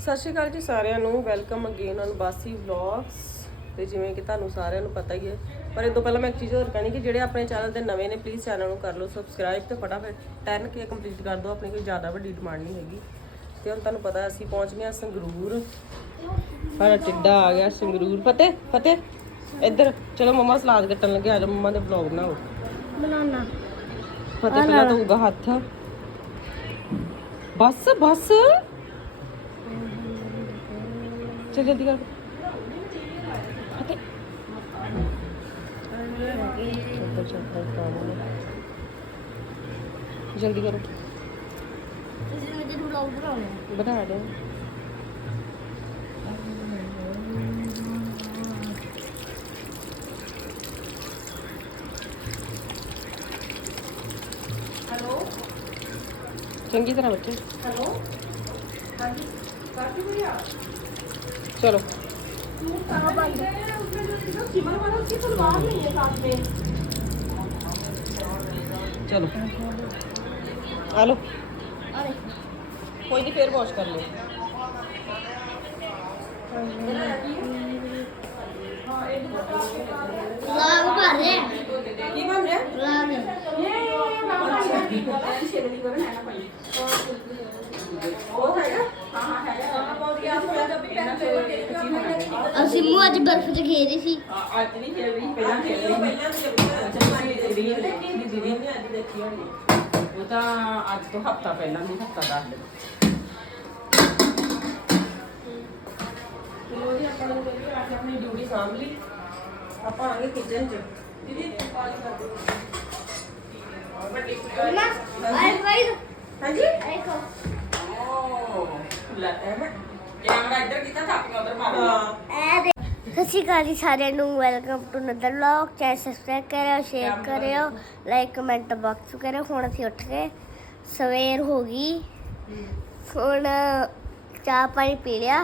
ਸਤਿ ਸ਼੍ਰੀ ਅਕਾਲ ਜੀ ਸਾਰਿਆਂ ਨੂੰ welcome again on Baasi vlogs ਤੇ ਜਿਵੇਂ ਕਿ ਤੁਹਾਨੂੰ ਸਾਰਿਆਂ ਨੂੰ ਪਤਾ ਹੀ ਹੈ ਪਰ ਇਹ ਤੋਂ ਪਹਿਲਾਂ ਮੈਂ ਇੱਕ ਚੀਜ਼ ਹੋਰ ਕਹਿਣੀ ਕਿ ਜਿਹੜੇ ਆਪਣੇ ਚੈਨਲ ਤੇ ਨਵੇਂ ਨੇ ਪਲੀਜ਼ ਚੈਨਲ ਨੂੰ ਕਰ ਲਓ ਸਬਸਕ੍ਰਾਈਬ ਤੇ ਫਟਾਫਟ 10k ਕੰਪਲੀਟ ਕਰ ਦਿਓ ਆਪਣੀ ਕੋਈ ਜ਼ਿਆਦਾ ਵੱਡੀ ਡਿਮਾਂਡ ਨਹੀਂ ਹੈਗੀ। ਤੇ ਹੁਣ ਤੁਹਾਨੂੰ ਪਤਾ ਅਸੀਂ ਪਹੁੰਚ ਗਏ ਸੰਗਰੂਰ। ਸਾਡਾ ਟਿੱਡਾ ਆ ਗਿਆ ਸੰਗਰੂਰ। ਫਤਿਹ ਫਤਿਹ ਇੱਧਰ ਚਲੋ ਮਮਾ ਸਲਾਦ ਕੱਟਣ ਲੱਗੇ ਆ ਜਾਓ ਮਮਾ ਦੇ ਵਲੌਗ ਬਣਾਓ। ਬਣਾਉਣਾ ਫਤਿਹ ਪਹਿਲਾਂ ਧੋਊਗਾ ਹੱਥ। ਬਸ ਬਸ। ਚੱਲ ਜਲਦੀ ਕਰ ਫਤਿਹ ਜਲਦੀ ਕਰੋ। ਤੁਸੀਂ ਮੇਰੇ ਵਲੌਗ ਬਣਾਉਣਾ ਬਣਾ ਦਿਓ। ਹੈਲੋ? ਚੰਗੀ ਤਰ੍ਹਾਂ ਬੱਚੇ ਹੈਲੋ? ਹਾਂਜੀ ਕਾਫੀ ਭਈਆ ਚਲੋ तू कहाँ बंद है उसमें जो जो सिमर वाला उसकी सलवार नहीं है साथ में ਚਲੋ ਆ ਲਓ अरे ਕੋਈ ਨਹੀਂ ਫੇਰ ਵਾਸ਼ ਕਰ ਲਿਓ व्लॉग कर रहे ਉਹ ਹੈਗਾ ਹਾਂ ਹਾਂ ਹੈਗਾ ਹਾਂ ਬਹੁਤ ਯਾਦ ਹੋਇਆ ਜਦ ਵੀ ਪਹਿਲਾਂ ਖੇਡ ਕੇ ਅਸੀਂ ਮੂੰਹ ਅੱਜ ਬਰਫ਼ 'ਚ ਖੇਡੇ ਸੀ ਆ- ਅੱਜ ਨਹੀਂ ਖੇਡ ਰਹੀ ਪਹਿਲਾਂ ਖੇਡ ਰਹੀ ਸੀ। ਪਹਿਲਾਂ ਵੀ ਅੱਛਾ ਤੁਸੀਂ ਦੀਦੀ ਨੇ ਦੇਖੀ ਦੀਦੀ ਨੇ ਅੱਜ ਦੇਖੀ ਹੋਣੀ ਉਹ ਤਾਂ ਅੱਜ ਤੋਂ ਹਫਤਾ ਪਹਿਲਾਂ ਨਹੀਂ ਹਫਤਾ ਦਾ ਲੋ ਜੀ ਆਪਾਂ ਨੂੰ ਕਹਿੰਦੇ ਅੱਜ ਆਪਣੀ ਡਿਊਟੀ ਸਾਂਭ ਲਈ ਆਪਾਂ ਆਗੇ ਕਿਚਨ ਚ ਦੀਦੀ ਨੇ ਕਾਲ ਕਰ ਦਿੱਤੀ ਵੱਡੀ ਕੁੜੀ ਆਈ। ਮੰਮਾ ਆਈ ਵਾਈ ਹਾਂਜੀ ਆਈ ਕੋ ਲੈ ਐਵੇਂ ਕੈਮਰਾ ਇੱਧਰ ਕੀਤਾ ਥਾਪੀਆਂ ਉਧਰ ਮਾਰ ਹਾਂ। ਐ ਦੇ ਸਤਿ ਸ਼੍ਰੀ ਅਕਾਲ ਜੀ ਸਾਰਿਆਂ ਨੂੰ। Welcome to Nadar vlog channel subscribe ਕਰਿਓ ਸ਼ੇਅਰ ਕਰਿਓ ਲਾਈਕ ਕਮੈਂਟ ਬਾਕਸ ਕਰਿਓ। ਹੁਣ ਅਸੀਂ ਉੱਠ ਗਏ। ਸਵੇਰ ਹੋ ਗਈ। ਹੁਣ ਚਾਹ ਪਾਣੀ ਪੀ ਲਿਆ।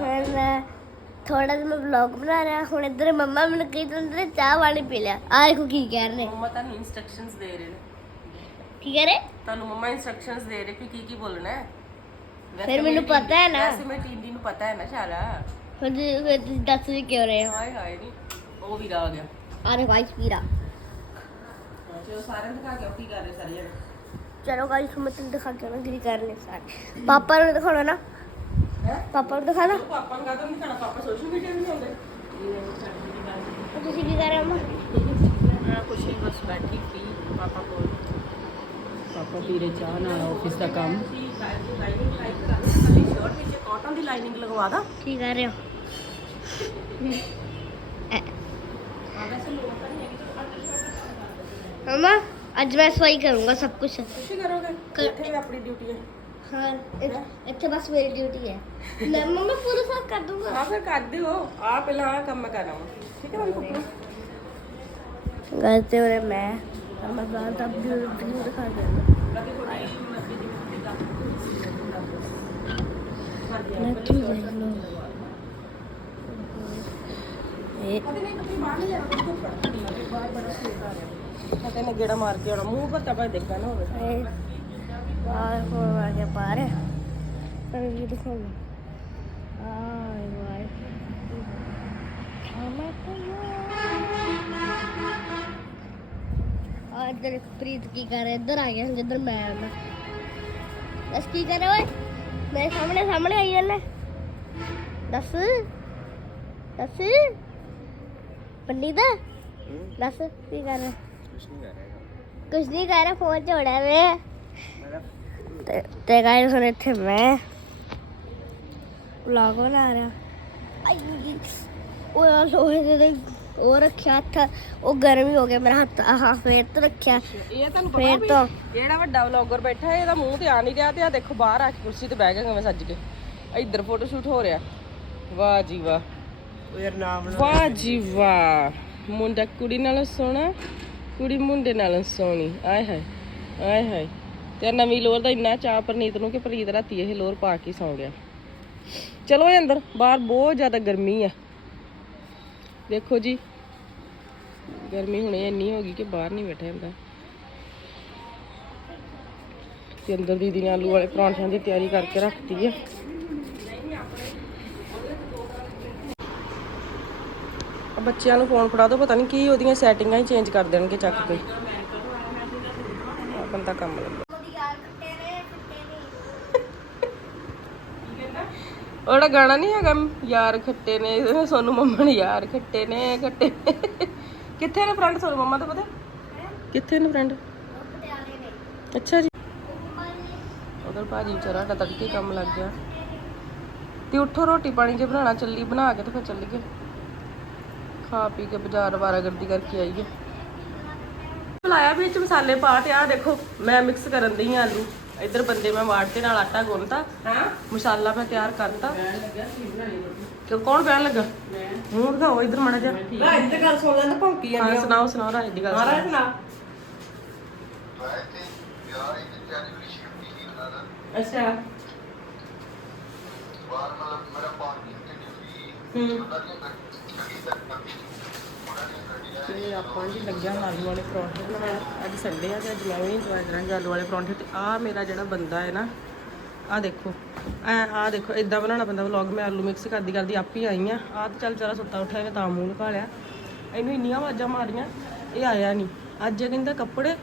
ਹੁਣ ਥੋੜਾ ਜਿਹਾ ਮੈਂ ਵਲੌਗ ਬਣਾ ਰਿਹਾ। ਹੁਣ ਇੱਧਰ ਮੰਮਾ ਮੈਨੂੰ ਕਹੀ ਜਾਂਦੇ ਚਾਹ ਪਾਣੀ ਪੀ ਲਿਆ। ਆ ਦੇਖੋ ਕੀ ਕਹਿ ਰਹੇ ਨੇ। ਮੰਮਾ ਤੁਹਾਨੂੰ ਇਨਸਟਰਕਸ਼ਨਸ ਦੇ ਰਹੇ ਨੇ। ਕੀ ਕਹਿ ਰਹੇ ਤੁਹਾਨੂੰ ਮੰਮਾ ਇਨਸਟਰਕਸ਼ਨਸ ਦੇ ਰਹੇ ਕਿ ਕੀ ਕੀ ਬੋਲਣਾ ਹੈ। ਵੈਸੇ ਫਿਰ ਮੈਨੂੰ ਮੇਰੀ ਪਤਾ ਹੈ ਨਾ। ਵੈਸੇ ਮੈਂ ਟੀਂਡੀ ਨੂੰ ਪਤਾ ਹੈ ਨਾ ਸਾਰਾ ਤੁਸੀਂ- ਫਿਰ ਤੁਸੀਂ ਦੱਸ ਵੀ ਕਿਉਂ ਰਹੇ ਹੋ? ਹਾਏ ਹਾਏ ਨਹੀਂ ਉਹ ਵੀ ਆ ਗਿਆ। ਅਰੇ ਵਾਈਸ ਪੀਰਾ ਚਲੋ ਸਾਰਿਆਂ ਨੂੰ ਦਿਖਾ ਕੇ ਆਓ ਕੀ ਕਰ ਰਹੇ ਸਾਰੇ ਜਣੇ ਚਲੋ ਗਾਈਸ ਮੈਂ ਤੁਹਾਨੂੰ ਦਿਖਾ ਕੇ ਆਉਣਾ ਕੀ ਕਰ ਰਹੇ ਸਾਰੇ। ਪਾਪਾ ਨੂੰ ਦਿਖਾਉਣਾ ਨਾ। ਹੈ? ਪਾਪਾ ਨੂੰ ਦਿਖਾਣਾ ਪਾਪਾ ਨੂੰ ਕਹਦਾ ਨਹੀਂ ਖਾਣਾ ਪਾਪਾ ਸੋਸ਼ਲ ਮੀਡੀਆ ਨਹੀਂ ਹੁੰਦੇ ਤੁਸੀਂ ਕੀ ਕਰ ਰਹੇ ਹੋ ਮੈਂ ਕੁਛ ਨਹੀਂ ਬਸ ਬੈਠੀ ਸੀ ਪਾਪਾ ਕੋਲ। ਪਾਪਾ ਪੀਰੇ ਚਾਹ ਨਾਲ ਆਫਿਸ ਦਾ ਕੰਮ। ਲਾਈਨਿੰਗ ਟਾਈਪ ਕਰਾ ਦੇ ਕੱਲੀ ਸ਼ਰਟ ਵਿੱਚ ਕਾਟਨ ਦੀ ਲਾਈਨਿੰਗ ਲਗਵਾ ਦਾ ਕੀ ਕਰ ਰਹੇ ਹੋ? ਮਮਾ ਅੱਜ ਮੈਂ ਸਵਾਈ ਕਰੂੰਗਾ ਸਭ ਕੁਝ ਤੁਸੀਂ ਕਰੋਗੇ? ਕਰ- ਇੱਥੇ ਵੀ ਆਪਣੀ ਡਿਊਟੀ ਹੈ। ਹਾਂ ਇ- ਇੱਥੇ ਬਸ ਮੇਰੀ ਡਿਊਟੀ ਹੈ। ਲੈ ਮਮਾ ਪੂਰਾ ਸਾਫ਼ ਕਰ ਦੂੰਗਾ। ਆ ਫਿਰ ਕਰ ਦਿਓ। ਆ ਪਹਿਲਾਂ ਆ ਕੰਮ ਮੈਂ ਕਰਾਂ ਠੀਕ ਹੈ ਮੈਨੂੰ ਪਪਾ ਗਲਤੀ ਹੋ ਰਹੀ ਮੈਂ। ਮੈਂ ਬਾਹਰ ਦਾ ਵੀਡੀਓ ਦਿਖਾ ਦਿੰਦਾ ਲੱਕੀ ਦੇਖ ਲਓ ਇਹ ਫਤੇ ਨੇ ਗੇੜਾ ਮਾਰ ਕੇ ਆਉਣਾ। ਮੂੰਹ ਪਰ ਤਪਾ ਦੇਖਣਾ ਨਾ ਹੋਵੇ। ਬਾਹਰ ਹੋ ਆ ਗਿਆ ਬਾਹਰ ਪਰ ਵੀ ਦਿਖਾਉਣਾ ਆਏ ਵਾਏ। ਆਮਾ ਆ ਇੱਧਰ ਪ੍ਰੀਤ ਕੀ ਕਰ ਰਿਹਾ? ਇੱਧਰ ਆ ਗਿਆ ਜਿੱਧਰ ਮੈਂ ਆਉਣਾ ਦੱਸ ਕੀ ਕਰ ਰਿਹਾ ਓਏ? ਮੇਰੇ ਸਾਹਮਣੇ ਸਾਹਮਣੇ ਆਈ ਜਾਂਦਾ। ਦੱਸ। ਦੱਸ। ਪੰਡਿਤ ਦੱਸ ਕੀ ਕਰ ਰਿਹਾ? ਕੁਛ ਨਹੀਂ ਕਰ ਰਿਹਾ। ਫੋਨ ਝੋੜਿਆ ਵੇ। ਤੇ ਗਾਇਸ ਹੁਣ ਇੱਥੇ ਮੈਂ ਵਲੌਗ ਬਣਾ ਰਿਹਾ। ਆਈ ਉਹ ਯਾਰ ਲੋਹੇ ਦੇ ਦੇ ਉਹ ਰੱਖਿਆ ਹੱਥ ਉਹ ਗਰਮ ਹੀ ਹੋ ਗਿਆ ਮੇਰਾ ਹੱਥ ਆਹ ਫੇਰ ਤੋਂ ਰੱਖਿਆ। ਇਹ ਤੁਹਾਨੂੰ ਫੇਰ ਤੋਂ ਜਿਹੜਾ ਵੱਡਾ ਵਲੌਗਰ ਬੈਠਾ ਹੈ ਇਹਦਾ ਮੂੰਹ ਤੇ ਆ ਨਹੀਂ ਰਿਹਾ ਤੇ ਆ ਦੇਖੋ ਬਾਹਰ ਆ ਕੇ ਕੁਰਸੀ ਤੇ ਬਹਿ ਗਿਆ ਕਿਵੇਂ ਸੱਜ ਕੇ। ਇੱਧਰ ਫੋਟੋ ਸ਼ੂਟ ਹੋ ਰਿਹਾ। ਵਾਹ ਜੀ ਵਾਹ। ਉਹ ਯਾਰ ਨਾਮ ਵਾਹ ਜੀ ਵਾਹ। ਮੁੰਡਾ ਕੁੜੀ ਨਾਲੋਂ ਸੋਹਣਾ ਕੁੜੀ ਮੁੰਡੇ ਨਾਲੋਂ ਸੋਹਣੀ। ਆਏ ਹਾਏ ਆਏ ਹਾਏ। ਤੇ ਆਹ ਨਵੀਂ ਲੋਰ ਦਾ ਇੰਨਾ ਚਾਅ ਪ੍ਰਨੀਤ ਨੂੰ ਕਿ ਪ੍ਰੀਤ ਰਾਤੀ ਇਹ ਲੋਰ ਪਾ ਕੇ ਸੌਂ ਗਿਆ। ਚਲੋ ਇਹ ਅੰਦਰ ਬਾਹਰ ਬਹੁਤ ਜ਼ਿਆਦਾ ਗਰਮੀ ਆ। ਦੇਖੋ ਜੀ ਗਰਮੀ ਹੁਣੇ ਇੰਨੀ ਹੋ ਗਈ ਕਿ ਬਾਹਰ ਨਹੀਂ ਬੈਠਾ ਜਾਂਦਾ। ਤੇ ਅੰਦਰ ਦੀਦੀ ਨੇ ਆਲੂ ਵਾਲੇ ਪਰੌਂਠਿਆਂ ਦੀ ਤਿਆਰੀ ਕਰਕੇ ਰੱਖਤੀ ਆ। ਬੱਚਿਆਂ ਨੂੰ ਫੋਨ ਫੜਾ ਦੋ, ਪਤਾ ਨਹੀਂ ਕੀ ਉਹਦੀਆਂ ਸੈਟਿੰਗਾਂ ਹੀ ਚੇਂਜ ਕਰ ਦੇਣਗੇ ਚੱਕ ਕੇ। ਬੰਦਾ ਕੰਮ ਲੱਗਾ। ਉਹਦਾ ਗਾਣਾ ਨਹੀਂ ਹੈਗਾ, ਯਾਰ ਖੱਟੇ ਨੇ, ਸੋਨੂੰ ਮੰਮਾ ਨੇ ਯਾਰ ਖੱਟੇ ਨੇ, ਖੱਟੇ ਕਿੱਥੇ ਨੇ ਫਰੈਂਡ ਸੋਨੂੰ ਮੰਮਾ ਦਾ ਪਤਾ? ਕਿੱਥੇ ਨੇ ਫਰੈਂਡ ਅੱਛਾ ਜੀ। ਉਧਰ ਭਾਜੀ ਵਿਚਾਰਾ ਸਾਡਾ ਤੜਕੇ ਕੰਮ ਲੱਗ ਗਿਆ। ਤੇ ਉੱਠੋ ਰੋਟੀ ਪਾਣੀ ਜੇ ਬਣਾਉਣਾ ਚੱਲੀ ਬਣਾ ਕੇ ਤੇ ਫਿਰ ਚੱਲੀਏ। ਖਾ ਪੀ ਕੇ ਬਾਜ਼ਾਰ ਵਾਰਾਗਰਦੀ ਕਰਕੇ ਆਈਏ। ਬੁਲਾਇਆ ਵਿੱਚ ਮਸਾਲੇ ਪਾ ਤੇ ਆ ਦੇਖੋ ਮੈਂ ਮਿਕਸ ਕਰਨ ਦਈ ਆਲੂ। ਇੱਧਰ ਬੰਦੇ ਮੈਂ ਵਾਟ ਤੇ ਨਾਲ ਆਟਾ ਗੁੰਨਤਾ। ਹਾਂ? ਮਸਾਲਾ ਮੈਂ ਤਿਆਰ ਕਰਤਾ। ਕਿ ਕੌਣ ਬਹਿਣ ਲੱਗਾ? ਮੂੰਹ ਦਿਖਾਓ ਇੱਧਰ ਮੜਾ ਜਾ ਰਾਜ ਤੇ ਗੱਲ ਸੁਣ ਲੈਂਦਾ ਭੌਂਕੀ ਹਾਂ ਸੁਣਾਓ ਸੁਣਾਓ ਰਾਜ ਦੀ ਗੱਲ ਸੁਣਾਓ। ਸੁਣਾ ਅੱਛਾ। ਤੇ ਆਪਾਂ ਜੀ ਲੱਗਿਆ ਆਲੂ ਵਾਲੇ ਪਰੌਂਠੇ ਬਣਾਉਣ। ਅੱਜ ਸੰਡੇ ਆ ਤੇ ਅੱਜ ਮੈਂ ਵੀ ਇੰਜੋਏ ਕਰਾਂਗੀ ਆਲੂ ਵਾਲੇ ਪਰੌਂਠੇ ਤੇ ਆ ਮੇਰਾ ਜਿਹੜਾ ਬੰਦਾ ਹੈ ਨਾ ਆ ਦੇਖੋ। ਐ ਆ ਦੇਖੋ ਇਦਾਂ ਬਣਾਉਣਾ ਪੈਂਦਾ ਵਲੌਗ ਮੈਂ ਆਲੂ ਮਿਕਸ ਕਰਦੀ ਕਰਦੀ ਆਪ ਹੀ ਆਈ ਆ। ਆ ਤੇ ਚੱਲ ਚਾਰਾ ਸੁੱਤਾ ਉੱਠਿਆ ਮੈਂ ਤਾਂ ਮੂੰਹ ਲਗਾ ਲਿਆ। ਇਹਨੂੰ ਇੰਨੀਆਂ ਆਵਾਜ਼ਾਂ ਮਾਰੀਆਂ ਇਹ ਆਇਆ ਨਹੀਂ ਅੱਜ ਇਹ ਕਹਿੰਦਾ ਕੱਪੜੇ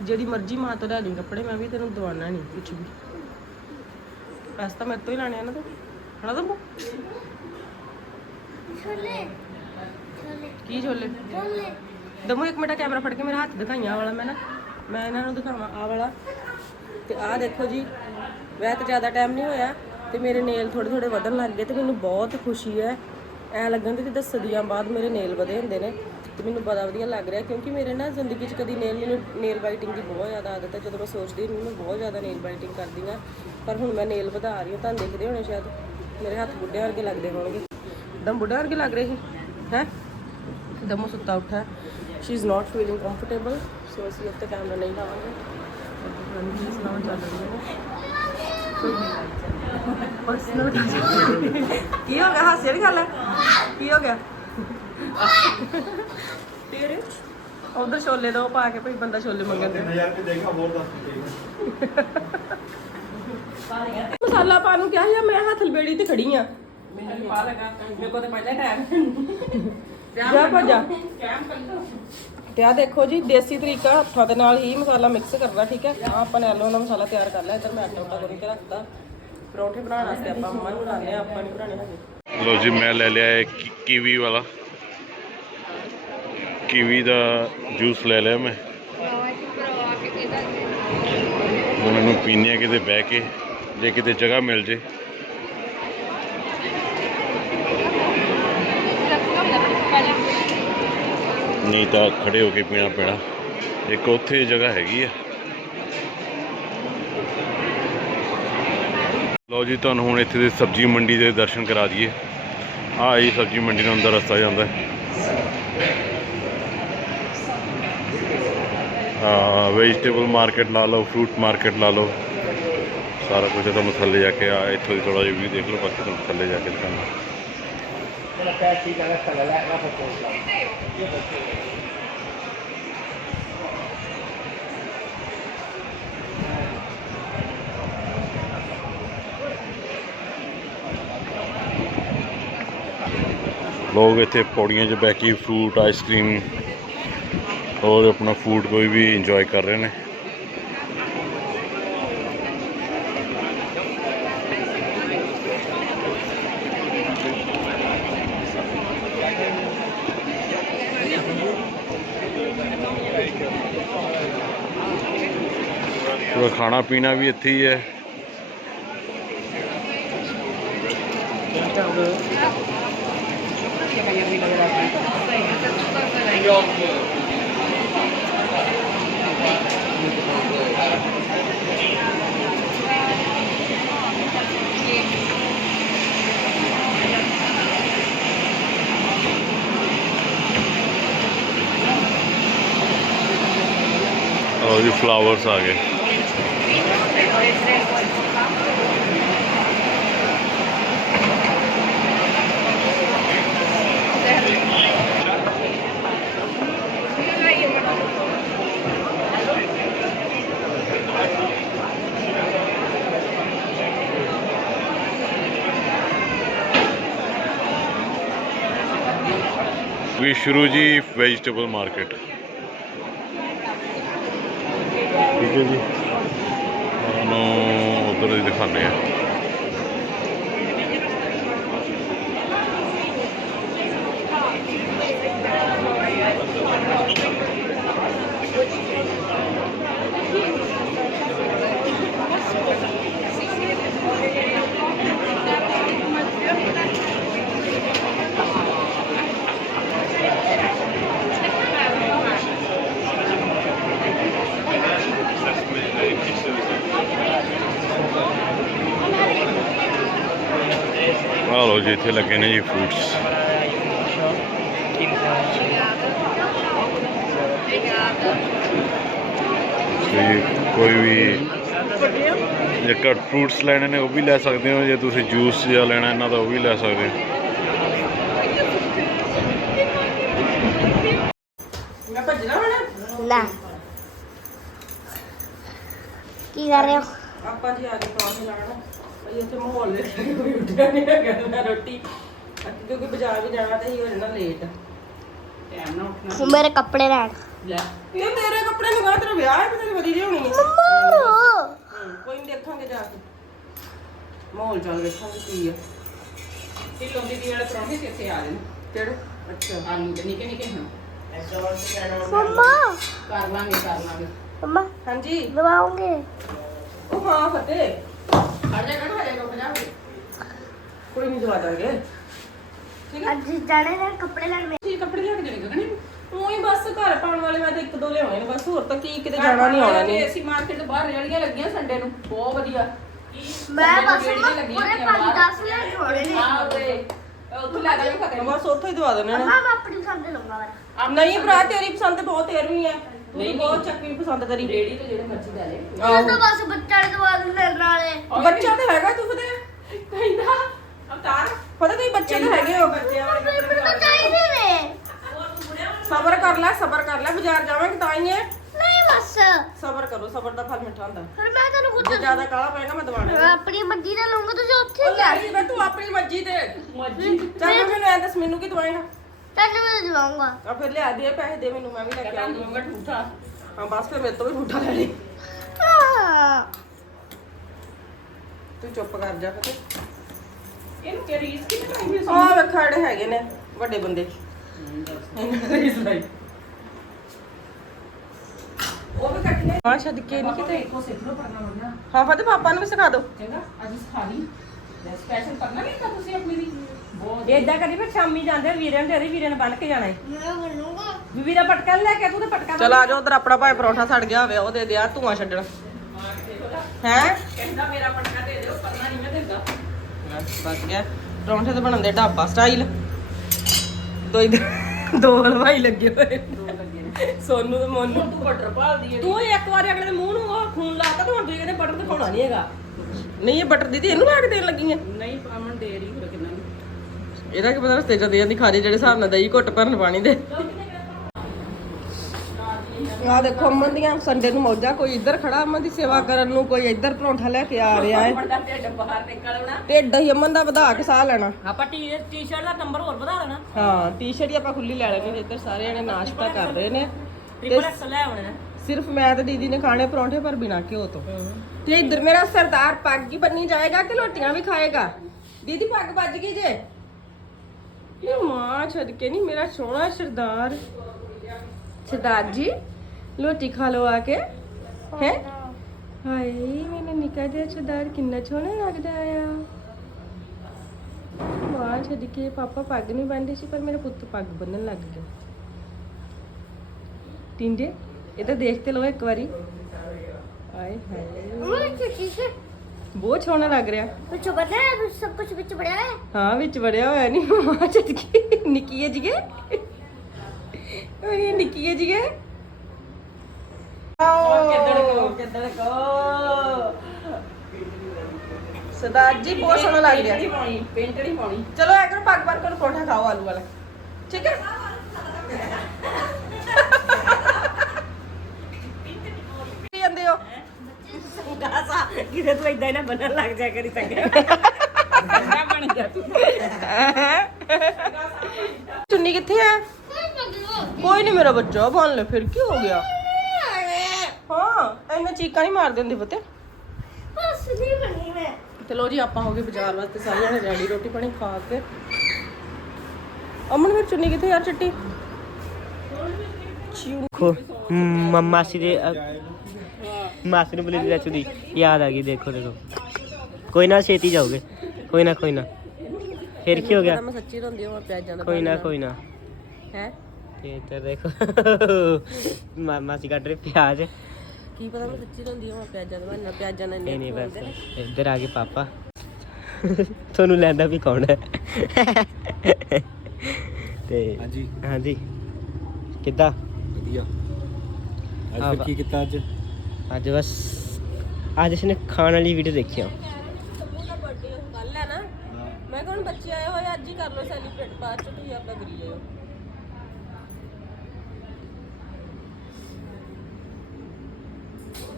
ਜਿਹੜੀ ਮਰਜ਼ੀ ਮਾਂ ਤੋਂ ਲੈ ਲਈ ਕੱਪੜੇ ਮੈਂ ਵੀ ਤੈਨੂੰ ਦਵਾਨਾ ਨਹੀਂ ਕੁਝ ਵੀ। ਪੈਸੇ ਤਾਂ ਮੇਰੇ ਤੋਂ ਹੀ ਲੈਣੇ ਆ ਨਾ ਤੂੰ। ਹਣਾ ਦਮੂ ਛੋਲੇ ਛੋਲੇ। ਕੀ ਛੋਲੇ? ਛੋਲੇ। ਦਮੂ ਇੱਕ ਮਿੰਟ ਕੈਮਰਾ ਫੜ ਕੇ ਮੇਰੇ ਹੱਥ ਦਿਖਾਈਆਂ ਵਾਲਾ ਮੈਂ ਨਾ। ਮੈਂ ਇਹਨਾਂ ਨੂੰ ਦਿਖਾਵਾਂ ਆ ਵਾਲਾ। ਤੇ ਆਹ ਦੇਖੋ ਜੀ ਵੈਸੇ ਤਾਂ ਜ਼ਿਆਦਾ ਟਾਈਮ ਨਹੀਂ ਹੋਇਆ ਤੇ ਮੇਰੇ ਨੇਲ ਥੋੜੇ ਥੋੜੇ ਵਧਣ ਲੱਗ ਗਏ ਤੇ ਮੈਨੂੰ ਬਹੁਤ ਖੁਸ਼ੀ ਹੈ। ਐ ਲੱਗਣ ਦੀ ਜਿੱਦਾਂ ਸਦੀਆਂ ਬਾਅਦ ਮੇਰੇ ਨੇਲ ਵਧੇ ਹੁੰਦੇ ਨੇ ਤੇ ਮੈਨੂੰ ਬੜਾ ਵਧੀਆ ਲੱਗ ਰਿਹਾ ਕਿਉਂਕਿ ਮੇਰੇ ਨਾ ਜ਼ਿੰਦਗੀ 'ਚ ਕਦੀ ਨੇਲ ਮੈਨੂੰ ਨੇਲ ਬਾਈਟਿੰਗ ਦੀ ਬਹੁਤ ਜ਼ਿਆਦਾ ਆਦਤ ਹੈ। ਜਦੋਂ ਮੈਂ ਸੋਚਦੀ ਹਾਂ ਮੈਂ ਬਹੁਤ ਜ਼ਿਆਦਾ ਨੇਲ ਬਾਈਟਿੰਗ ਕਰਦੀ ਹਾਂ, ਪਰ ਹੁਣ ਮੈਂ ਨੇਲ ਵਧਾ ਰਹੀ ਹਾਂ, ਤੁਹਾਨੂੰ ਦੇਖਦੇ ਹੋਣੇ ਸ਼ਾਇਦ ਮੇਰੇ ਹੱਥ ਬੁੱਢਿਆਂ ਵਰਗੇ ਲੱਗਦੇ ਹੋਣਗੇ। ਦਮ ਬੁੱਢਿਆਂ ਵਰਗੇ ਲੱਗ ਰਹੇ ਸੀ, ਹੈ? ਦਮੋ ਸੁੱਤਾ ਉੱਠਾ। She is not feeling comfortable so ਅਸੀਂ ਉੱਤੇ ਕੈਮਰਾ ਨਹੀਂ ਲਾਵਾਂਗੇ। ਹਾਂਜੀ ਸੁਣਾਉਣ ਚੱਲ ਰਹੀ ਹੈ। ਪਰਸਨਲ ਕੀ ਹੋ ਗਿਆ? ਹਾਸੇ ਵਾਲੀ ਗੱਲ ਹੈ ਕੀ ਹੋ ਗਿਆ? ਤੇਰੇ? ਉਧਰ ਛੋਲੇ ਦੋ ਪਾ ਕੇ ਭਈ ਬੰਦਾ ਛੋਲੇ ਮੰਗਣ ਦੇ। ਯਾਰ ਕਿ ਦੇਖਾ ਹੋਰ ਦੱਸ ਮਸਾਲਾ ਪਾ ਨੂੰ ਕਿਹਾ ਸੀ ਮੈਂ ਹੱਥ ਲਬੇੜੀ ਤੇ ਖੜੀ ਆ। ਮੈਨੂੰ ਪਾ ਲਗਾ ਮੇਰੇ ਕੋਲ ਤਾਂ ਪਹਿਲਾਂ ਟਾਈਮ ਜਾ ਭੱਜਾ। ਤੇ ਆ ਦੇਖੋ ਜੀ, ਦੇਸੀ ਤਰੀਕਾ ਹੱਥਾਂ ਦੇ ਨਾਲ ਹੀ ਮਸਾਲਾ ਮਿਕਸ ਕਰਨਾ, ਠੀਕ ਹੈ? ਆ ਆਪਾਂ ਨੇ ਆਲੂ ਦਾ ਮਸਾਲਾ ਤਿਆਰ ਕਰ ਲਿਆ। ਇੱਧਰ ਮੈਂ ਆਟਾ ਉਟਾ ਗੁੰਨ ਕੇ ਰੱਖਤਾ। ਪਰੌਂਠੇ ਬਣਾਉਣ ਵਾਸਤੇ ਆਪਾਂ ਮੰਮਾ ਨੂੰ ਲਾਣੇ ਆ ਆਪਾਂ ਨਹੀਂ ਬਣਾਉਣੇ ਹਜੇ ਲੋ ਜੀ, ਮੈਂ ਲੈ ਲਿਆ ਕੀਵੀ ਵਾਲਾ। ਕੀਵੀ ਦਾ ਜੂਸ ਲੈ ਲਿਆ ਮੈਂ। ਹੁਣ ਇਹਨੂੰ ਕਿਤੇ ਬਹਿ ਕੇ, ਜੇ ਕਿਤੇ ਜਗ੍ਹਾ ਮਿਲ ਜੇ। ਨਹੀਂ ਤਾਂ ਖੜੇ ਹੋ ਕੇ ਪੀਣਾ ਪੈਣਾ। ਇੱਕ ਉੱਥੇ ਜਗ੍ਹਾ ਹੈਗੀ ਆ। ਲਓ ਜੀ, ਤੁਹਾਨੂੰ ਹੁਣ ਇੱਥੇ ਦੇ ਸਬਜ਼ੀ ਮੰਡੀ ਦੇ ਦਰਸ਼ਨ ਕਰਾ ਦਈਏ। ਆ ਇਹ ਸਬਜ਼ੀ ਮੰਡੀ ਨੂੰ ਅੰਦਰ ਰਸਤਾ ਜਾਂਦਾ। ਹੈ ਵੈਜੀਟੇਬਲ ਮਾਰਕੀਟ ਲਾ ਲਓ ਫਰੂਟ ਮਾਰਕੀਟ ਲਾ ਲਓ। ਸਾਰਾ ਕੁਝ ਤੁਹਾਨੂੰ ਥੱਲੇ ਜਾ ਕੇ ਆ ਇੱਥੋਂ ਦੀ ਥੋੜਾ ਜਿਹਾ ਵੀ ਦੇਖ ਲਓ, ਬਾਕੀ ਤੁਹਾਨੂੰ ਥੱਲੇ ਜਾ ਕੇ ਦਿਖਾਉਂਦਾ। ਲੋਕ ਇੱਥੇ ਪੌੜੀਆਂ 'ਚ ਬਹਿ ਕੇ ਫਰੂਟ ਆਈਸਕ੍ਰੀਮ ਔਰ ਆਪਣਾ ਫੂਡ ਕੋਈ ਵੀ ਇੰਜੋਏ ਕਰ ਰਹੇ ਨੇ ਪੂਰਾ ਖਾਣਾ ਪੀਣਾ ਵੀ ਇੱਥੇ ਹੀ ਹੈ ਔਰ ਜੀ ਫਲਾਵਰਸ ਆ ਗਏ ਸ਼ੁਰੂ ਜੀ ਵੈਜੀਟੇਬਲ ਮਾਰਕੀਟ। ਠੀਕ ਹੈ ਜੀ। ਤੁਹਾਨੂੰ ਉਧਰ ਹੀ ਦਿਖਾਉਂਦੇ ਆ ਇੱਥੇ ਲੱਗੇ ਨੇ ਜੀ ਫਰੂਟਸ ਤੇ ਕੋਈ ਵੀ ਜੇਕਰ ਫਰੂਟਸ ਲੈਣੇ ਨੇ ਉਹ ਵੀ ਲੈ ਸਕਦੇ ਹੋ ਜੇ ਤੁਸੀਂ ਜੂਸ ਜਾਂ ਲੈਣਾ ਇਹਨਾਂ ਦਾ ਉਹ ਵੀ ਲੈ ਸਕਦੇ ਹੋ। ਲੈ। ਕੀ ਕਰ ਰਹੇ ਹੋ? ਆਪਾਂ ਜੀ ਆ ਕੇ ਪਰੌਂਠੇ ਲਾਣਾ। ਭਈ ਇੱਥੇ ਮਾਹੌਲ ਦੇ ਕੋਈ ਉੱਠਿਆ ਨਹੀਂ ਹੈਗਾ ਮੈਂ ਰੋਟੀ। ਅਸੀਂ ਕਿਉਂਕਿ ਬਾਜ਼ਾਰ ਵੀ ਜਾਣਾ ਤੇ ਹੀ ਹੋ ਜਾਣਾ ਲੇਟ ਟਾਈਮ ਨਾਲ ਉੱਠਣਾ ਮੇਰੇ ਕੱਪੜੇ ਲੈਣ ਲੈ। ਇਹ ਮੇਰੇ ਕੱਪੜੇ ਨੂੰ ਗਾ ਤੇਰਾ ਵਿਆਹ ਹੈ ਤੇ ਤੇਰੀ ਵਧੀ ਹੋਣੀ ਹੈ ਮੰਮਾ ਹਮ, ਕੋਈ ਨਹੀਂ ਦੇਖਾਂਗੇ ਜਾ ਕੇ। ਮਾਹੌਲ ਚੱਲ ਵੇਖਾਂਗੇ ਕੀ ਆ। ਢਿੱਲੋਂ ਦੀ ਵਾਲੇ ਪਰੌਂਠੇ ਕਿੱਥੇ ਆ ਰਹੇ ਨੇ। ਕਿਹੜੇ? ਅੱਛਾ। ਆਲੂ ਦੇ ਨਿੱਕੇ ਨਿੱਕੇ ਹਨ ਮੰਮਾ। ਕਰ ਲਾਂਗੇ ਕਰ ਲਾਂਗੇ। ਮੰਮਾ ਹਾਂਜੀ। ਦਵਾਉਂਗੇ ਉਹ ਹਾਂ ਫਤਿਹ ਖੜ ਜਾ ਕਰ ਹਜੇ ਰੁਕ ਜਾ ਕੋਈ ਨਹੀਂ ਦਵਾ ਦਾਂਗੇ। ਅੱਜ ਜਾਣੇ ਨੇ ਕੱਪੜੇ ਲੈਣ ਮੈਂ ਕੀ ਕੱਪੜੇ ਲਿਆ ਕੇ ਦੇਣੇ ਗਗਨੇ ਉਹੀ ਬਸ ਘਰ ਪਾਉਣ ਵਾਲੇ ਮੈਂ ਤਾਂ ਇੱਕ ਦੋ ਲਿਆਉਣੇ ਨੇ ਬਸ ਹੋਰ ਤਾਂ ਕੀ ਕਿਤੇ ਜਾਣਾ ਨਹੀਂ ਆਉਣਾ ਨਹੀਂ ਅਸੀਂ ਮਾਰਕੀਟ ਤੋਂ ਬਾਹਰ ਰੇੜੀਆਂ ਲੱਗੀਆਂ ਸੰਡੇ ਨੂੰ ਬਹੁਤ ਵਧੀਆ। ਮੈਂ ਬਸ ਪੂਰੇ ਹੋਈਆਂ 5 ਬਾਹਰ। 10 ਲੈ ਆਉਣੇ ਨੇ। ਹਾਂ ਉਰੇ ਉੱਥੇ ਲੈ ਜਾਵਾਂਗੇ ਨੂੰ। ਬਸ ਉੱਥੋਂ ਹੀ ਦਵਾ ਦੇਣੇ ਨੇ ਮੈਂ ਆਪਣੀ ਪਸੰਦ ਦੇ ਲਊਂਗਾ ਵਾਲਾ। ਨਹੀਂ ਭਰਾ ਤੇਰੀ ਪਸੰਦ ਬਹੁਤ ਤੇਰਵੀਂ ਹੈ ਨਹੀਂ ਬਹੁਤ ਚੱਕੀ ਪਸੰਦ ਤੇਰੀ ਰੇੜੀ ਤੋਂ ਜਿਹੜੇ ਮਰਜ਼ੀ ਲੈ ਲੈ। ਤਾਂ ਬਸ ਬੱਚਾ ਦਵਾ ਦੇ ਨਾਲੇ। ਬੱਚਾ ਤਾਂ ਹੈਗਾ ਤੂੰ ਫਤੇ ਕਹਿੰਦਾ ਅਵਤਾਰ ਪਤਾ ਤੁਸੀਂ ਬੱਚੇ ਤਾਂ ਹੈਗੇ ਹੋ। ਬੱਚਿਆਂ ਵਾਲੇ ਮੈਨੂੰ ਤਾਂ ਚਾਹੀਦੇ ਨੇ ਸਬਰ ਕਰ ਲੈ ਸਬਰ ਕਰ ਲੈ ਬਾਜ਼ਾਰ ਜਾਵਾਂਗੇ ਤਾਂ ਹੀ ਹੈ। ਨਹੀਂ ਬਸ। ਸਬਰ ਕਰੋ ਸਬਰ ਦਾ ਫਲ ਮਿੱਠਾ ਹੁੰਦਾ। ਫਿਰ ਮੈਂ ਤੁਹਾਨੂੰ ਖੁਦ ਜੇ ਜ਼ਿਆਦਾ ਕਾਲਾ ਪਏਗਾ ਮੈਂ ਦਵਾਣਾ ਮੈਂ ਆਪਣੀ ਮਰਜ਼ੀ ਦਾ ਲਊਂਗਾ ਤੁਸੀਂ ਉੱਥੇ ਉਹ ਲੈ ਜੀ। ਮੈਂ ਤੂੰ ਆਪਣੀ ਮਰਜ਼ੀ ਤੇ। ਮਰਜ਼ੀ ਚੱਲ ਮੈਨੂੰ ਐਂ ਦੱਸ ਮੈਨੂੰ ਕੀ ਦਵਾਏਗਾ? ਤੈਨੂੰ ਮੈਂ ਦਵਾਉਂਗਾ ਆ ਫਿਰ ਲਿਆ ਦੇ ਪੈਸੇ ਦੇ ਮੈਨੂੰ ਮੈਂ ਵੀ ਲੈ ਕੇ ਕਹਿੰਦਾ ਆਉਂਗੀ ਦੂੰਗਾ ਠੂਠਾ। ਹਾਂ ਬਸ ਫਿਰ ਮੇਰੇ ਤੋਂ ਵੀ ਝੂਠਾ ਲੈ ਲਈ। ਹਾਂ ਤੂੰ ਚੁੱਪ ਕਰ ਜਾ ਫਤੇ ਇਹਨੂੰ ਕਿ ਰੀਸ ਕਿਵੇਂ ਲਾਈ ਹੋਈ ਆਹ ਵੇਖਾ ਜਿਹੜੇ ਹੈਗੇ ਨੇ ਵੱਡੇ ਬੰਦੇ। ਰੀਸ ਲਾਈ ਉਹ ਵੀ ਕੱਟ ਲੈ ਹਾਂ ਛੱਡ ਕੇ ਨਹੀਂ ਕਿਤੇ। ਕੋ ਸਿੱਖ ਲੋ ਪੜਨਾ ਵਰਨਾ ਹਾਂ ਫਤੇ ਪਾਪਾ ਨੂੰ ਵੀ ਸਿਖਾ ਦਿਓ ਚੰਗਾ ਅੱਜ ਸਿਖਾ ਦੀ ਸਪੈਸ਼ਲ ਕਰਨਾ ਨਹੀਂ ਤਾਂ ਤੁਸੀਂ ਆਪਣੀ ਦੀ ਬਹੁਤ ਏਦਾਂ ਕਰੀ ਫਿਰ ਸ਼ਾਮੀ ਜਾਂਦੇ ਵੀਰੇ ਨੂੰ ਤੇਰੀ ਵੀਰੇ ਨੇ ਬੰਨ ਕੇ ਜਾਣਾ ਏ। ਮੈਂ ਬਣੂੰਗਾ ਬੀਬੀ ਦਾ ਪਟਕਾ ਨੀ ਲੈ ਕੇ ਤੂੰ ਤੇ ਪਟਕਾ ਚਲ ਆ ਜਾ ਉਧਰ ਆਪਣਾ ਭਾਈ ਪਰੌਂਠਾ ਸੜ ਗਿਆ ਹੋਵੇ ਉਹ ਦੇ ਦਿਆ ਧੂਆਂ ਛੱਡਣ। ਹੈ? ਕਹਿੰਦਾ ਮੇਰਾ ਪਟਕਾ ਦੇ ਦਿਓ ਪੜਨਾ ਨਹੀਂ ਮੈਂ ਦਿੰਦਾ। ਗਿਆ। ਪਰੌਂਠੇ ਤੇ ਬਣਾਉਂਦੇ ਢਾਬਾ ਸਟਾਈਲ ਦੋ ਹੀ ਦੋ ਹਲਵਾਈ ਲੱਗੇ ਹੋਏ। ਸੋਨੂ ਤੇ ਮੋਨੂ। ਤੂੰ ਬਟਰ ਭਾਲਦੀ ਹੈ ਤੂੰ ਇੱਕ ਵਾਰੀ ਅਗਲੇ ਦੇ ਮੂੰਹ ਨੂੰ ਉਹ ਖੂਨ ਲਾਤਾ ਤੇ ਹੁਣ ਤੁਸੀਂ ਕਹਿੰਦੇ ਬਟਨ ਦਿਖਾਉਣਾ ਨਹੀਂ ਹੈਗਾ। ਨਹੀਂ ਇਹ ਬਟਰ ਦੀਦੀ ਇਹਨੂੰ ਲਾ ਕੇ ਦੇਣ ਲੱਗੀ ਆ। ਨਹੀਂ ਅਮਨ ਦੇ ਰਹੀ ਹੋਰ ਕਿੰਨਾ ਇਹਦਾ ਕੀ ਪਤਾ ਰਸਤੇ ਚ ਦੇ ਜਾਂਦੀ ਖਾ ਜੇ ਜਿਹੜੇ ਹਿਸਾਬ ਨਾਲ ਦਹੀਂ ਘੁੱਟ ਭਰਨ ਪਾਣੀ ਦੇ। ਆ ਦੇਖੋ ਅਮਨ ਦੀਆਂ ਸੰਡੇ ਨੂੰ ਮੌਜਾਂ ਕੋਈ ਇੱਧਰ ਖੜਾ ਅਮਨ ਦੀ ਸੇਵਾ ਕਰਨ ਨੂੰ ਕੋਈ ਇੱਧਰ ਪਰੌਂਠਾ ਲੈ ਕੇ ਆ ਰਿਹਾ ਹੈ। ਢਿੱਡ ਬਾਹਰ ਨਿਕਲਣਾ। ਢਿੱਡ ਹੀ ਅਮਨ ਦਾ ਵਧਾ ਕੇ ਸਾਹ ਲੈਣਾ। ਆਪਾਂ ਟੀ ਟੀ-ਸ਼ਰਟ ਦਾ ਨੰਬਰ ਹੋਰ ਵਧਾ ਦੇਣਾ। ਹਾਂ ਟੀ-ਸ਼ਰਟ ਹੀ ਆਪਾਂ ਖੁੱਲੀ ਲੈ ਲੈਣੀ ਤੇ ਇੱਧਰ ਸਾਰੇ ਜਣੇ ਨਾਸ਼ਤਾ ਕਰ ਰਹੇ ਨੇ। ਟ੍ਰਿਪਲ ਐਕਸ ਲੈ ਆਉਣੇ। ਸਿਰਫ ਮੈਂ ਤੇ ਦੀਦੀ ਨੇ ਖਾਣੇ ਪਰੌਂਠੇ ਪਰ ਬਿਨਾ ਘਿਓ ਤੋਂ। ਤੇ ਇੱਧਰ ਮੇਰਾ ਸਰਦਾਰ ਪੱਗ ਹੀ ਬੰਨੀ ਜਾਏਗਾ ਕਿ ਰੋਟੀਆਂ ਵੀ ਖਾਏਗਾ? ਦੀਦੀ ਪੱਗ ਵੱਜ ਗਈ ਜੇ? ਇਹ ਮਾਂ ਛੱਡ ਕੇ ਨਹੀਂ ਮੇਰਾ ਸੋਹਣਾ ਸਰਦਾਰ। ਸਰਦਾਰ ਜੀ ਰੋਟੀ ਖਾ ਲਓ ਆ ਕੇ। ਹੈ ਹਾਏ ਮੈਨੇ ਨਿਕਾ ਜਿਹਾ ਸਰਦਾਰ ਕਿੰਨਾ ਸੋਹਣਾ ਲੱਗਦਾ ਆ। ਮਾਂ ਛੱਡ ਕੇ ਪਾਪਾ ਪੱਗ ਨਹੀਂ ਬੰਨਦੇ ਸੀ ਪਰ ਮੇਰਾ ਪੁੱਤ ਪੱਗ ਬੰਨਣ ਲੱਗ ਗਿਆ ਟਿੰਡੇ ਇਹ ਤਾਂ ਦੇਖ ਤੇ ਲਓ ਇੱਕ ਵਾਰੀ। ਆਏ ਹਾਏ। ਬਹੁਤ ਸੋਹਣਾ ਲੱਗ ਰਿਹਾ। ਕੁਛ ਬਣਾ ਹੈ ਸਭ ਕੁਝ ਵਿੱਚ ਬੜਿਆ ਹੈ ਹਾਂ ਵਿੱਚ ਵੜਿਆ ਹੋਇਆ ਨਹੀਂ ਮਾਂ ਚਟਕੀ ਨਿੱਕੀ ਹੈ ਜੀਗੇ ਉਹ ਇਹ ਨਿੱਕੀ ਹੈ ਜੀਗੇ ਕੋ ਕੋ ਸਰਦਾਰ ਜੀ ਬਹੁਤ ਸੋਹਣਾ ਲੱਗ ਰਿਹਾ। ਨਹੀਂ ਪਾਉਣੀ ਪੇਂਟ ਨਹੀਂ ਪਾਉਣੀ। ਚਲੋ ਐ ਕਰੋ ਪੱਗ ਬੰਨ ਕੇ ਉਹਨੂੰ ਪਰੌਂਠਾ ਖਾਓ ਆਲੂ ਵਾਲਾ। ਠੀਕ ਹੈ? ਕੀ ਜਾਂਦੇ ਹੋ? ਗਾਸਾ ਕਿਤੇ ਤੂੰ ਇਦਾਂ ਹੀ ਨਾ ਬੰਨਣ ਲੱਗ ਜਾ ਕਰੀ ਤੰਗੇ ਬਣ ਗਿਆ ਤੂੰ। ਚੁੰਨੀ ਕਿੱਥੇ ਆ ਕੋਈ ਨਹੀਂ ਮੇਰਾ ਬੱਚਾ ਬਣ ਲੈ ਫਿਰ ਕੀ ਹੋ ਗਿਆ? ਹਾਂ ਇੰਨਾ ਚੀਕਾਂ ਨਹੀਂ ਮਾਰ ਦਿੰਦੇ ਪਤੇ। ਬਸ ਨਹੀਂ ਬਣੀ ਮੈਂ। ਤੇ ਲੋ ਜੀ ਆਪਾਂ ਹੋ ਗਏ ਬਾਜ਼ਾਰ ਵਾਸਤੇ ਸਾਰੇ ਜਣੇ ਰੈਡੀ ਰੋਟੀ ਪਾਣੀ ਖਾ ਕੇ। ਅਮਨ ਫਿਰ ਚੁੰਨੀ ਕਿੱਥੇ ਯਾਰ ਚਿੱਟੀ? ਦੇਖੋ ਮਾਸੀ ਦੇ ਮਾਸੀ ਨੂੰ ਬੁਲੇ ਦੀ ਚਾਚੂ ਦੀ ਯਾਦ ਆ ਗਈ ਦੇਖੋ ਦੇਖੋ। ਕੋਈ ਨਾ ਛੇਤੀ ਜਾਓਗੇ। ਕੋਈ ਨਾ ਕੋਈ ਨਾ। ਫਿਰ ਕੀ ਹੋ ਗਿਆ? ਮੈਂ ਸੱਚੀ ਰੋਂਦੀ ਹਾਂ ਪਿਆਜ਼ਾਂ ਦਾ ਕੋਈ ਨਾ ਕੋਈ ਨਾ। ਹੈ? ਤੇ ਇੱਧਰ ਦੇਖੋ। ਮਾਸੀ ਕੱਢ ਰਹੀ ਪਿਆਜ਼। ਕੀ ਪਤਾ ਮੈਂ ਸੱਚੀ ਰੋਂਦੀ ਹਾਂ ਪਿਆਜ਼ਾਂ ਦਾ ਬਣਨਾ ਪਿਆਜ਼ਾਂ ਨਾਲ ਨਹੀਂ ਨਹੀਂ ਨੇ। ਬਸ। ਇੱਧਰ ਆ ਗਏ ਪਾਪਾ। ਤੁਹਾਨੂੰ ਲੈਂਦਾ ਵੀ ਕੌਣ ਹੈ? ਤੇ ਹਾਂਜੀ। ਹਾਂਜੀ। ਕਿੱਦਾਂ? ਵਧੀਆ। ਅੱਜ ਕੀ ਕੀਤਾ ਅੱਜ? ਅੱਜ ਬਸ ਅੱਜ ਇਸਨੇ ਖਾਣ ਵਾਲੀ ਵੀਡੀਓ ਦੇਖੀ ਆ। ਸੱਬੂ ਦਾ ਬਰਥਡੇ ਕੱਲ ਹੈ ਨਾ। ਮੈਂ ਕਹਣ ਬੱਚੇ ਆਏ ਹੋਏ ਅੱਜ ਹੀ ਕਰ ਲਓ ਸੈਲੀਬ੍ਰੇਟ ਬਾਅਦ ਚ ਤੁਸੀਂ ਆਪਣਾ ਕਰੀ ਜਾਓ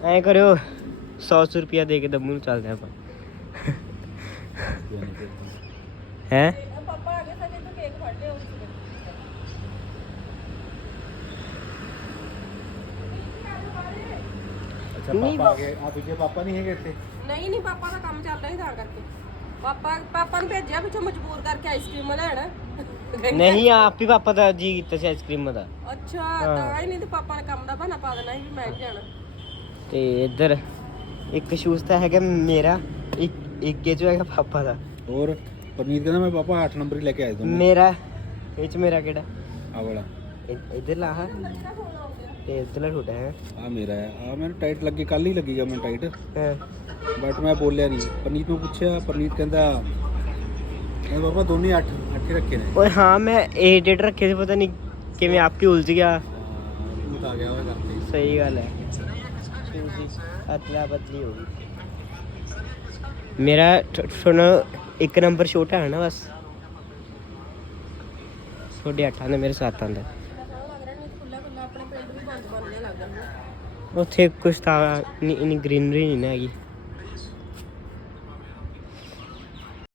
ਐ ਕਰਿਓ 100 ਰੁਪਿਆ ਦੇ ਕੇ ਦਮੂ ਨੂੰ ਚੱਲਦੇ ਆਪਾਂ। ਹੈ? ਪਾਪਾ ਆ ਗਏ ਸਾਡੇ ਤੋਂ ਕੇਕ ਫੜ ਲਿਓ ਅੱਛਾ ਪਾਪਾ ਆ ਗਏ। ਆ ਦੂਜੇ ਪਾਪਾ ਨਹੀਂ ਹੈਗੇ ਇੱਥੇ? ਨਹੀਂ ਨਹੀਂ ਪਾਪਾ ਦਾ ਕੰਮ ਚੱਲਦਾ ਹੀ ਤਾਂ ਕਰਕੇ। ਪਾਪਾ ਪਾਪਾ ਨੂੰ ਭੇਜਿਆ ਪਿੱਛੋਂ ਮਜਬੂਰ ਕਰਕੇ ਆਈਸਕ੍ਰੀਮ ਲੈਣ। ਨਹੀਂ ਆਪ ਹੀ ਪਾਪਾ ਦਾ ਜੀ ਕੀਤਾ ਸੀ ਆਈਸਕ੍ਰੀਮ ਦਾ। ਅੱਛਾ ਤਾਂ ਹੀ ਨਹੀਂ ਤੇ ਪਾਪਾ ਨੇ ਕੰਮ ਦਾ ਬਹਾਨਾ ਪਾ ਦੇਣਾ ਸੀ ਵੀ ਮੈਂ ਨੀ ਜਾਣਾ। ਤੇ ਇੱਧਰ ਇੱਕ ਸ਼ੂਜ਼ ਤਾਂ ਹੈਗਾ ਮੇਰਾ ਇੱਕ ਇੱਕ ਇਹ ਜੋ ਹੈਗਾ ਪਾਪਾ ਦਾ। ਹੋਰ? ਪਰਨੀਤ ਕਹਿੰਦਾ ਮੈਂ ਪਾਪਾ 8 ਨੰਬਰ ਹੀ ਲੈ ਕੇ ਆਇਆ ਤੁਹਾਨੂੰ। ਮੇਰਾ? ਇਹ ਚ ਮੇਰਾ ਕਿਹੜਾ? ਆ ਵਾਲਾ। ਇ- ਇੱਧਰ ਲਾ ਹਾਂ ਤੇ ਇੱਧਰਲਾ ਛੋਟਾ ਹੈ। ਆ ਮੇਰਾ ਹੈ। ਆ ਮੈਨੂੰ ਟਾਈਟ ਲੱਗੀ ਕੱਲ ਹੀ ਲੱਗੀ ਜਾ ਮੈਨੂੰ ਟਾਈਟ ਹਾਂ। ਬਟ ਮੈਂ ਬੋਲਿਆ ਨਹੀਂ ਪਰਨੀਤ ਨੂੰ ਪੁੱਛਿਆ ਪਰਨੀਤ ਕਹਿੰਦਾ ਮੈਂ ਪਾਪਾ ਦੋਨੇ 8 8 ਰੱਖੇ ਨੇ। ਓਏ ਹਾਂ ਮੈਂ 8 8 ਰੱਖੇ ਸੀ ਪਤਾ ਨਹੀਂ ਕਿਵੇਂ ਆਪਕੀ ਉਲਝ ਗਿਆ। ਆ ਗਿਆ ਕਰਤੇ ਸਹੀ ਗੱਲ ਹੈ। ਅਤਲਾ ਬਦਲੀ ਹੋ ਗਈ। ਮੇਰਾ ਸੁਣ ਇੱਕ ਨੰਬਰ ਛੋਟਾ ਹੈ ਨਾ ਬਸ। ਤੁਹਾਡੇ ਅੱਠਾਂ ਦਾ ਮੇਰੇ ਸੱਤਾਂ ਦਾ। ਉੱਥੇ ਕੁਛ ਤਾਂ ਨਹੀਂ ਇਨੀ ਗ੍ਰੀਨਰੀ ਨਹੀਂ ਨਾ ਹੈਗੀ।